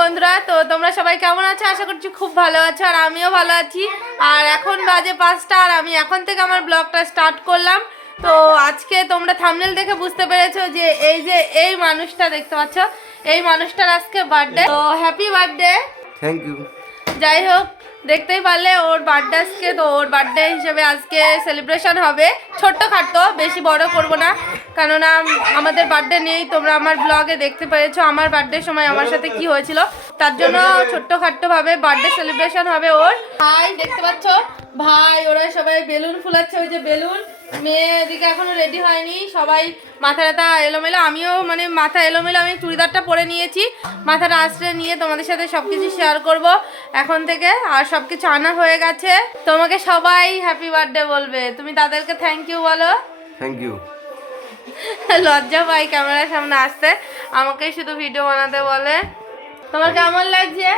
বন্ধুরা। তো তোমরা সবাই কেমন আছো? আশা করছি খুব ভালো আছো, আর আমিও ভালো আছি। আর এখন বাজে 5টা, আর আমি এখন থেকে আমার ব্লগটা স্টার্ট করলাম। তো আজকে তোমরা থাম্বনেল দেখে বুঝতে পেরেছো যে এই মানুষটা দেখতে পাচ্ছ, এই মানুষটার আজকে বার্থডে। তো হ্যাপি বার্থডে। Thank you. যাই হোক, দেখতেই পারলে ওর বার্থডে আজকে। তো ওর বার্থডে হিসেবে আজকে সেলিব্রেশন হবে ছোট্টখাটো, বেশি বড় করব না, কেননা আমাদের বার্থডে নেই। তোমরা আমার ব্লগে দেখতে পেয়েছো আমার বার্থডের সময় আমার সাথে কি হয়েছিল, তার জন্য ছোট্টখাটো ভাবে বার্থডে সেলিব্রেশন হবে ওর। ভাই দেখতে পাচ্ছ, ভাই ওরা সবাই বেলুন ফুলাচ্ছে, ওই যে বেলুন। মেয়ে এদিকে এখনো রেডি হয়নি, সবাই মাথা টাথা এলোমেলো, আমিও মানে মাথা এলোমেলো। আমি চুড়িদারটা পরে নিয়েছি, মাথাটা আশ্রয় নিয়ে তোমাদের সাথে সবকিছু শেয়ার করব এখন থেকে। আর সবকিছু আনা হয়ে গেছে। তোমাকে সবাই হ্যাপি বার্থডে বলবে, তুমি তাদেরকে থ্যাংক ইউ বলো। Thank you. লজ্জা পাই ক্যামেরার সামনে আসতে, আমাকে শুধু ভিডিও বানাতে বলে। তোমার কেমন লাগছে?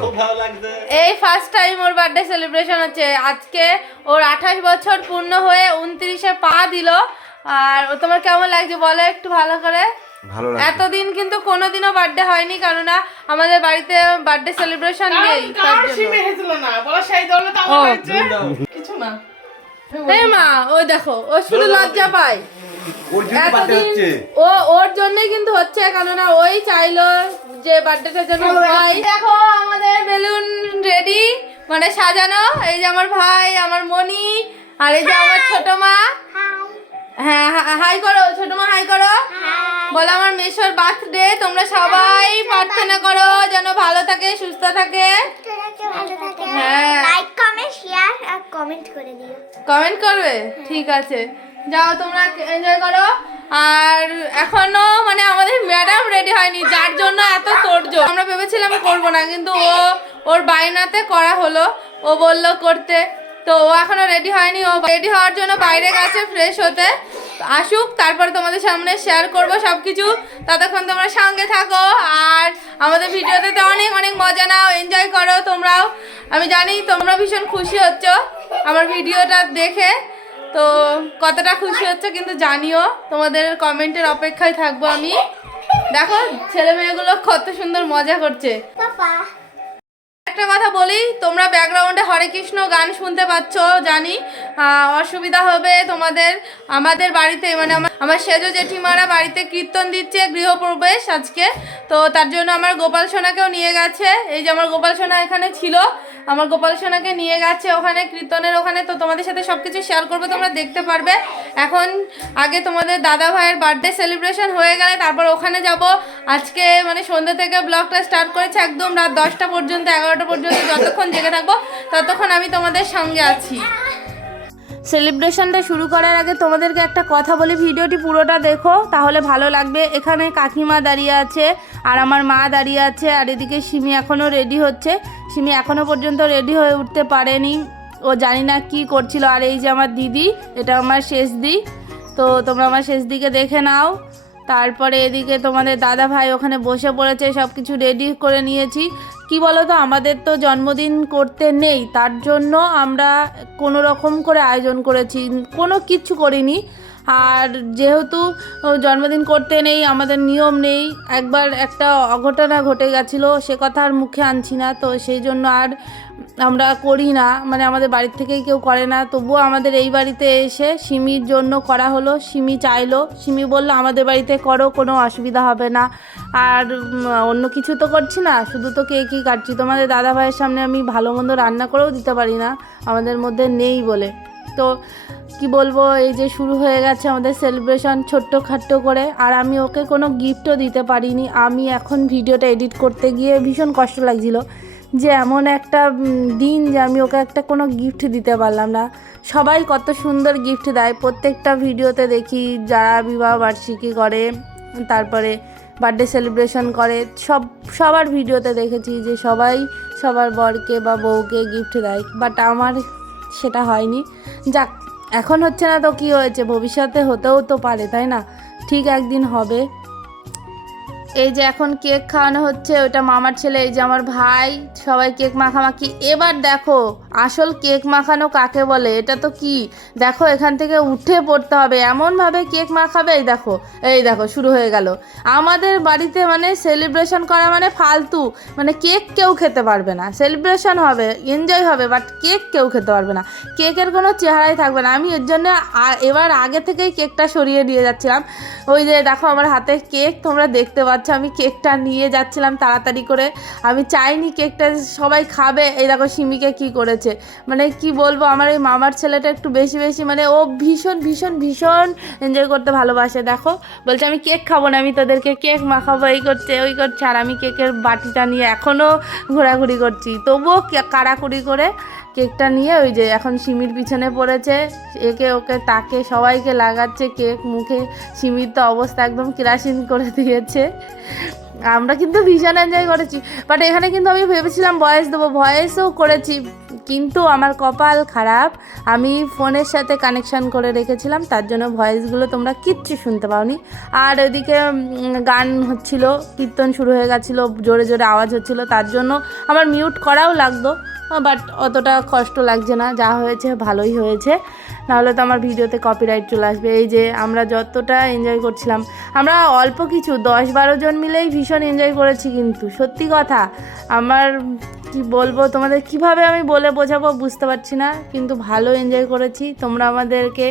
খুব ভালো লাগছে। এই ফার্স্ট টাইম ওর বার্থডে সেলিব্রেশন হচ্ছে আজকে। ওর 28 বছর পূর্ণ হয়ে 29-এ পা দিল। আর তোমার কেমন লাগছে বলো একটু ভালো করে। ভালো লাগছে। এতদিন কিন্তু কোনোদিনও বার্থডে হয়নি, কেননা আমাদের বাড়িতে বার্থডে সেলিব্রেশন নেই। কিছু না। এই মা, ওই দেখো ও শুধু লজ্জা পায়। এতদিন ওর জন্যই কিন্তু হচ্ছে, কেননা ওই চাইলো যে বার্থডেটার জন্য হয়। দেখো আমাদের বেলুন রেডি, মানে সাজানো। এই যে আমার ভাই, আমার মনি, আর এই যে আমার ছোট মা। হ্যাঁ হাই করো ছোট মা, হাই করো। বলো আমার মেশোর বার্থডে, তোমরা সবাই প্রার্থনা করো যেন ভালো থাকে, সুস্থ থাকে। হ্যাঁ, লাইক কমেন্ট শেয়ার আর কমেন্ট করে দিও। কমেন্ট করবে, ঠিক আছে। যাও তোমরা এনজয় করো। আর এখনো মানে আমাদের ম্যাডাম রেডি হয়নি, যার জন্য এত তোড়জোড়। আমরা ভেবেছিলাম করবো না, কিন্তু ওর বায়নাতে করা হলো। ও বললো করতে, তো ও এখনো রেডি হয়নি। ও রেডি হওয়ার জন্য বাইরে গেছে ফ্রেশ হতে। আসুক, তারপর তোমাদের সামনে শেয়ার করবো সবকিছু। ততক্ষণ তোমরা সঙ্গে থাকো, আর আমাদের ভিডিওতে তো অনেক অনেক মজা নাও, এনজয় করো তোমরাও। আমি জানি তোমরা ভীষণ খুশি হচ্ছ আমার ভিডিওটা দেখে। তো কতটা খুশি হচ্ছে কিন্তু জানিও, তোমাদের কমেন্টের অপেক্ষায় থাকবো আমি। দেখো ছেলে মেয়েগুলো কত সুন্দর মজা করছে। পাপা একটা কথা বলি, তোমরা ব্যাকগ্রাউন্ডে হরে কৃষ্ণ গান শুনতে পাচ্ছ জানি, অসুবিধা হবে তোমাদের। আমাদের বাড়িতে মানে আমার সেজো জেঠিমারা বাড়িতে কীর্তন দিচ্ছে গৃহপ্রবেশ আজকে। তো তার জন্য আমার গোপাল সোনাকেও নিয়ে গেছে। এই যে আমার গোপাল সোনা এখানে ছিল, আমার গোপাল সোনাকে নিয়ে গেছে ওখানে কীর্তনের ওখানে। তো তোমাদের সাথে সব কিছু শেয়ার করবো, তোমরা দেখতে পারবে। এখন আগে তোমাদের দাদা ভাইয়ের বার্থডে সেলিব্রেশন হয়ে গেলে তারপর ওখানে যাব। আজকে মানে সন্ধ্যা থেকে ব্লগটা স্টার্ট করেছে, একদম রাত 10টা পর্যন্ত, 11টা পর্যন্ত, যতক্ষণ জেগে থাকবো ততক্ষণ আমি তোমাদের সঙ্গে আছি। সেলিব্রেশনটা শুরু করার আগে তোমাদেরকে একটা কথা বলি, ভিডিওটি পুরোটা দেখো তাহলে ভালো লাগবে। এখানে কাকিমা দাঁড়িয়ে আছে, আর আমার মা দাঁড়িয়ে আছে, আর এদিকে সিমি এখনও রেডি হচ্ছে। সিমি এখনও পর্যন্ত রেডি হয়ে উঠতে পারেনি, ও জানি না কি করছিল। আর এই যে আমার দিদি, এটা আমার শেষ দি। তো তোমরা আমার শেষ দিকে দেখে নাও। তারপরে এদিকে তোমাদের দাদা ভাই ওখানে বসে পড়েছে, সব কিছু রেডি করে নিয়েছি। কি বলো তো, আমাদের তো জন্মদিন করতে নেই, তার জন্য আমরা কোনো রকম করে আয়োজন করেছি, কোনো কিচ্ছু করিনি। আর যেহেতু জন্মদিন করতে নেই, আমাদের নিয়ম নেই, একবার একটা অঘটনা ঘটে গেছিলো, সে কথা আর মুখে আনছি না। তো সেই জন্য আর আমরা করি না, মানে আমাদের বাড়ির থেকেই কেউ করে না। তবুও আমাদের এই বাড়িতে এসে সিমির জন্য করা হলো। সিমি চাইলো, সিমি বললো আমাদের বাড়িতে করো, কোনো অসুবিধা হবে না। আর অন্য কিছু তো করছি না, শুধু তো কেকই কাটছি। তোমাদের দাদা ভাইয়ের সামনে আমি ভালো মন্দ রান্না করেও দিতে পারি না, আমাদের মধ্যে নেই বলে। তো কি বলবো, এই যে শুরু হয়ে গেছে আমাদের সেলিব্রেশন ছোট্টখাট্টো করে। আর আমি ওকে কোনো গিফটও দিতে পারিনি। আমি এখন ভিডিওটা এডিট করতে গিয়ে ভীষণ কষ্ট লাগছিল যে এমন একটা দিন যে আমি ওকে একটা কোনো গিফট দিতে পারলাম না। সবাই কত সুন্দর গিফট দেয়, প্রত্যেকটা ভিডিওতে দেখি যারা বিবাহ বার্ষিকী করে, তারপরে বার্থডে সেলিব্রেশন করে, সবার ভিডিওতে দেখেছি যে সবাই সবার বরকে বা বউকে গিফট দেয়। বাট আমার সেটা হয়নি। যাক, এখন হচ্ছে না তো কি হয়েছে, ভবিষ্যতে হতেও তো পারে, তাই না? ঠিক একদিন হবে। এই যে এখন কেক খাওয়ানো হচ্ছে, ওটা মামার ছেলে, এই যে আমার ভাই, সবাই কেক মাখামাখি। এবার দেখো আসল কেক মাখানো কাকে বলে। এটা তো কি দেখো, এখান থেকে উঠে পড়তে হবে, এমনভাবে কেক মাখাবে। এই দেখো শুরু হয়ে গেল। আমাদের বাড়িতে মানে সেলিব্রেশন করা মানে ফালতু, মানে কেক কেউ খেতে পারবে না। সেলিব্রেশন হবে, এনজয় হবে, বাট কেক কেউ খেতে পারবে না, কেকের কোনো চেহারাই থাকবে না। আমি এর জন্য এবার আগে থেকেই কেকটা সরিয়ে দিয়ে যাচ্ছিলাম। ওই যে দেখো আমার হাতে কেক, তোমরা দেখতে পাচ্ছ, আমি কেকটা নিয়ে যাচ্ছিলাম তাড়াতাড়ি করে। আমি চাইনি কেকটা সবাই খাবে। এই দেখো সিমিকে কি করেছে, মানে কি বলবো, আমার এই মামার ছেলেটা একটু বেশি মানে ও ভীষণ ভীষণ ভীষণ এনজয় করতে ভালোবাসে। দেখো বলছে আমি কেক খাবো না, আমি তোদেরকে কেক মাখাবো, এই করছে ওই করছে। আর আমি কেকের বাটিটা নিয়ে এখনও ঘোরাঘুরি করছি, তবুও কাড়াকুড়ি করে কেকটা নিয়ে ওই যে এখন সিমির পিছনে পড়েছে, একে ওকে তাকে সবাইকে লাগাচ্ছে কেক মুখে। সিমির তো অবস্থা একদম কেরাসিন করে দিয়েছে। আমরা কিন্তু ভীষণ এনজয় করেছি, বাট এখানে কিন্তু আমি ভেবেছিলাম ভয়েস দেবো, ভয়েসও করেছি, কিন্তু আমার কপাল খারাপ, আমি ফোনের সাথে কানেকশান করে রেখেছিলাম, তার জন্য ভয়েসগুলো তোমরা কিচ্ছু শুনতে পাওনি। আর ওইদিকে গান হচ্ছিল, কীর্তন শুরু হয়ে গেছিলো, জোরে জোরে আওয়াজ হচ্ছিলো, তার জন্য আমার মিউট করাও লাগতো, বাট অতটা কষ্ট লাগছে না, যা হয়েছে ভালোই হয়েছে, নাহলে তো আমার ভিডিওতে কপিরাইট চলে আসবে। এই যে আমরা যতটা এনজয় করছিলাম, আমরা অল্প কিছু 10-12 জন মিলেই ভীষণ এনজয় করেছি, কিন্তু সত্যি কথা আমার কি বলবো তোমাদের, কিভাবে আমি বলে বোঝাবো বুঝতে পারছি না, কিন্তু ভালো এনজয় করেছি। তোমরা আমাদেরকে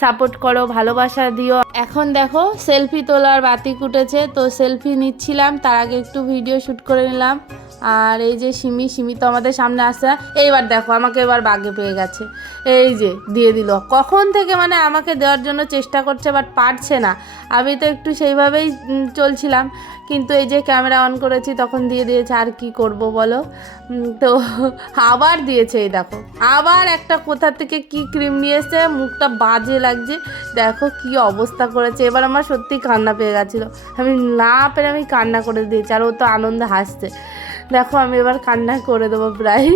সাপোর্ট করো, ভালোবাসা দিও। এখন দেখো সেলফি তোলার বাতি কুটেছে, তো সেলফি নিচ্ছিলাম, তার আগে একটু ভিডিও শ্যুট করে নিলাম। আর এই যে সিমি তো আমাদের সামনে আসছে না। এইবার দেখো আমাকে এবার বাগে পেয়ে গেছে, এই যে দিয়ে দিল। কখন থেকে মানে আমাকে দেওয়ার জন্য চেষ্টা করছে, বাট পারছে না। আমি তো একটু সেইভাবেই চলছিলাম, কিন্তু এই যে ক্যামেরা অন করেছি তখন দিয়ে দিয়েছে। আর কি করব বলো, তো আবার দিয়েছে। এই দেখো আবার একটা কোথা থেকে কি ক্রিম নিয়ে এসছে, মুখটা বাজে লাগছে, দেখো কি অবস্থা করেছে। এবার আমার সত্যি কান্না পেয়ে গেছিলো, আমি না পেরে আমি কান্না করে দিয়েছি, আর ও তো আনন্দে হাসছে। দেখো আমি এবার কান্না করে দেবো প্রায়,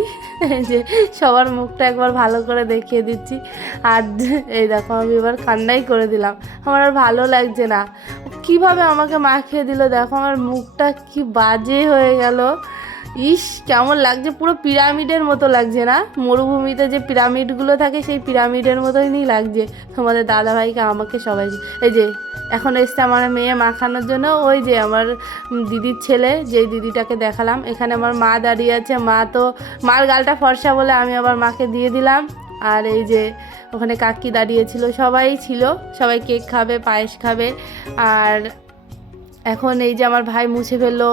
যে সবার মুখটা একবার ভালো করে দেখিয়ে দিচ্ছি। আর এই দেখো আমি এবার কান্নাই করে দিলাম, আমার আর ভালো লাগছে না। কিভাবে আমাকে মাখিয়ে দিল, দেখো আমার মুখটা কি বাজে হয়ে গেল। ইস কেমন লাগছে, পুরো পিরামিডের মতো লাগছে না, মরুভূমিতে যে পিরামিডগুলো থাকে সেই পিরামিডের মতোই লাগছে তোমাদের দাদাভাইকে আমাকে সবাই। এই যে এখন এসছে আমার মেয়ে মাখানোর জন্য, ওই যে আমার দিদির ছেলে, যেই দিদিটাকে দেখালাম, এখানে আমার মা দাঁড়িয়ে আছে। মার গালটা ফর্সা বলে আমি আবার মাকে দিয়ে দিলাম। আর এই যে ওখানে কাকি দাঁড়িয়েছিল, সবাই ছিল, সবাই কেক খাবে, পায়েস খাবে। আর এখন এই যে আমার ভাই মুছে ফেললো,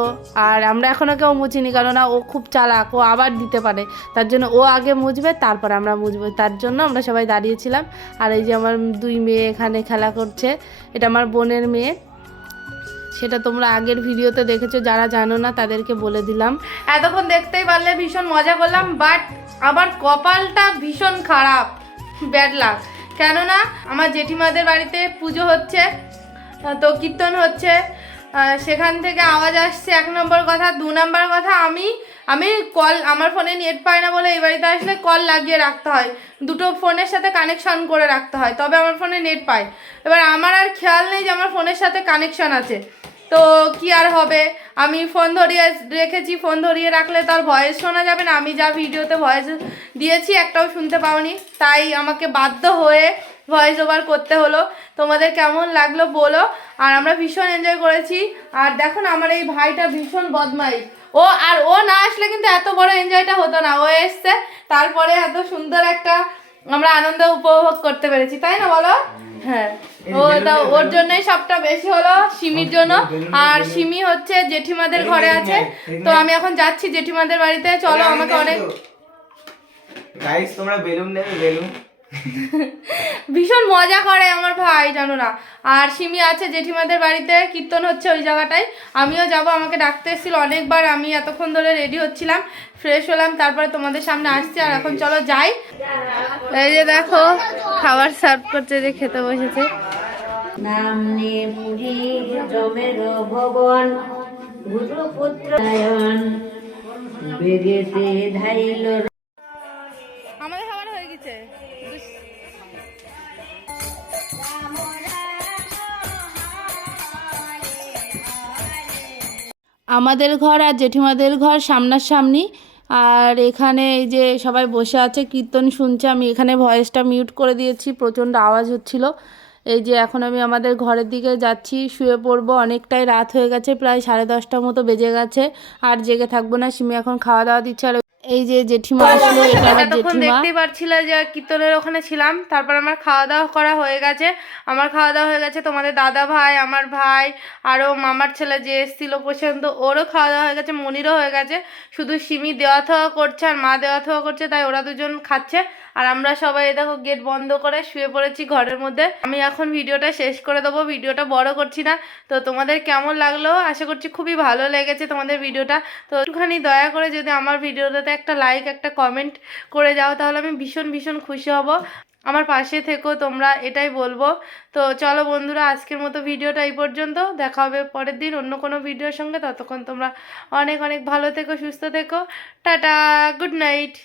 আর আমরা এখনও কেউ মুছিনি, কেননা ও খুব চালাক, ও আবার দিতে পারে, তার জন্য ও আগে মুছবে, তারপর আমরা মুছবো, তার জন্য আমরা সবাই দাঁড়িয়েছিলাম। আর এই যে আমার 2 মেয়ে এখানে খেলা করছে, এটা আমার বোনের মেয়ে, সেটা তোমরা আগের ভিডিওতে দেখেছো, যারা জানো না তাদেরকে বলে দিলাম। এতক্ষণ দেখতেই পারলে ভীষণ মজা করলাম, বাট আবার কপালটা ভীষণ খারাপ, ব্যাড লাক। কেননা আমার জেঠিমাদের বাড়িতে পুজো হচ্ছে, তো কীর্তন হচ্ছে, সেখান থেকে আওয়াজ আসছে 1 নম্বর কথা। 2 নম্বর কথা, আমি কল, আমার ফোনে নেট পায় না বলে এই বাড়িতে আসলে কল লাগিয়ে রাখতে হয়, দুটো ফোনের সাথে কানেকশন করে রাখতে হয়, তবে আমার ফোনে নেট পায়। এবার আমার আর খেয়াল নেই যে আমার ফোনের সাথে কানেকশন আছে, তো কি আর হবে, আমি ফোন ধরিয়ে রেখেছি, ফোন ধরিয়ে রাখলে তার ভয়েস শোনা যাবে না, আমি যা ভিডিওতে ভয়েস দিয়েছি একটাও শুনতে পাওনি, তাই আমাকে বাধ্য হয়ে ভয়েস ওভার করতে হলো। তোমাদের কেমন লাগলো বলো। আর আমরা ভীষণ এনজয় করেছি। আর দেখো না আমার এই ভাইটা ভীষণ বদমাইশ, ও না আসলে কিন্তু এত বড় এনজয়টা হতো না, ও এসছে তারপরে এত সুন্দর একটা আমরা আনন্দ উপভোগ করতে পেরেছি, তাই না বলো? হ্যাঁ, ওর জন্যই সবটা বেশি হলো, সিমির জন্য। আর সিমি হচ্ছে জেঠিমাদের ঘরে আছে, তো আমি এখন যাচ্ছি জেঠিমাদের বাড়িতে, চলো। আমাকে অনেক গাইস তোমরা বেলুন নেবে, বেলুন ভীষণ মজা করে আমার ভাই, জানো না। আর সিমি আছে জেঠিমাদের বাড়িতে, কীর্তন হচ্ছে ওই জায়গাটায়, আমিও যাব, আমাকে ডাকতে এসেছিল অনেকবার। আমি এতক্ষণ ধরে রেডি হচ্ছিলাম, ফ্রেশ হলাম, তারপরে তোমাদের সামনে আসছি। আর এখন চলো যাই। এই যে দেখো খাবার সার্ভ করছে, যে খেতে বসেছে। নাম নে পুরী জমের ভবন গুরুপুত্র বেগেতে ধাইল। আমাদের খাবার হয়ে গেছে। আমাদের ঘর আর জেঠিমাদের ঘর সামনাসামনি। আর এখানে এই যে সবাই বসে আছে কীর্তন শুনছে, আমি এখানে ভয়েসটা মিউট করে দিয়েছি, প্রচণ্ড আওয়াজ হচ্ছিল। এই যে এখন আমি আমাদের ঘরের দিকে যাচ্ছি, শুয়ে পড়বো, অনেকটাই রাত হয়ে গেছে, প্রায় 10:30 মতো বেজে গেছে। আর জেগে থাকবো না, সিমি এখন খাওয়া দাওয়া দিচ্ছে। আর এই যে জেঠিমা আসলো, এটা আমার জেঠিমা। দেখতেই পারছিলে যে কীর্তনের ওখানে ছিলাম, তারপর আমার খাওয়া দাওয়া করা হয়ে গেছে। আমার খাওয়া দাওয়া হয়ে গেছে, তোমাদের দাদা ভাই, আমার ভাই, আরও মামার ছেলে যে এসেছিল পছন্দ, ওরও খাওয়া দাওয়া হয়ে গেছে, মনিরও হয়ে গেছে। শুধু সিমি দেওয়া থাওয়া করছে আর মা দেওয়া থাওয়া করছে, তাই ওরা দুজন খাচ্ছে। আর আমরা সবাই দেখো গেট বন্ধ করে শুয়ে পড়েছি ঘরের মধ্যে। আমি এখন ভিডিওটা শেষ করে দেবো, ভিডিওটা বড় করছি না। তো তোমাদের কেমন লাগলো, আশা করছি খুবই ভালো লেগেছে তোমাদের ভিডিওটা। তো একটুখানি দয়া করে যদি আমার ভিডিওটাতে একটা লাইক একটা কমেন্ট করে যাও, তাহলে আমি ভীষণ ভীষণ খুশি হব। আমার পাশে থেকো তোমরা, এটাই বলবো। তো চলো বন্ধুরা, আজকের মতো ভিডিওটা এই পর্যন্ত। দেখা হবে পরের দিন অন্য কোনো ভিডিওর সঙ্গে। ততক্ষণ তোমরা অনেক অনেক ভালো থেকো, সুস্থ থেকো। Tata, good night.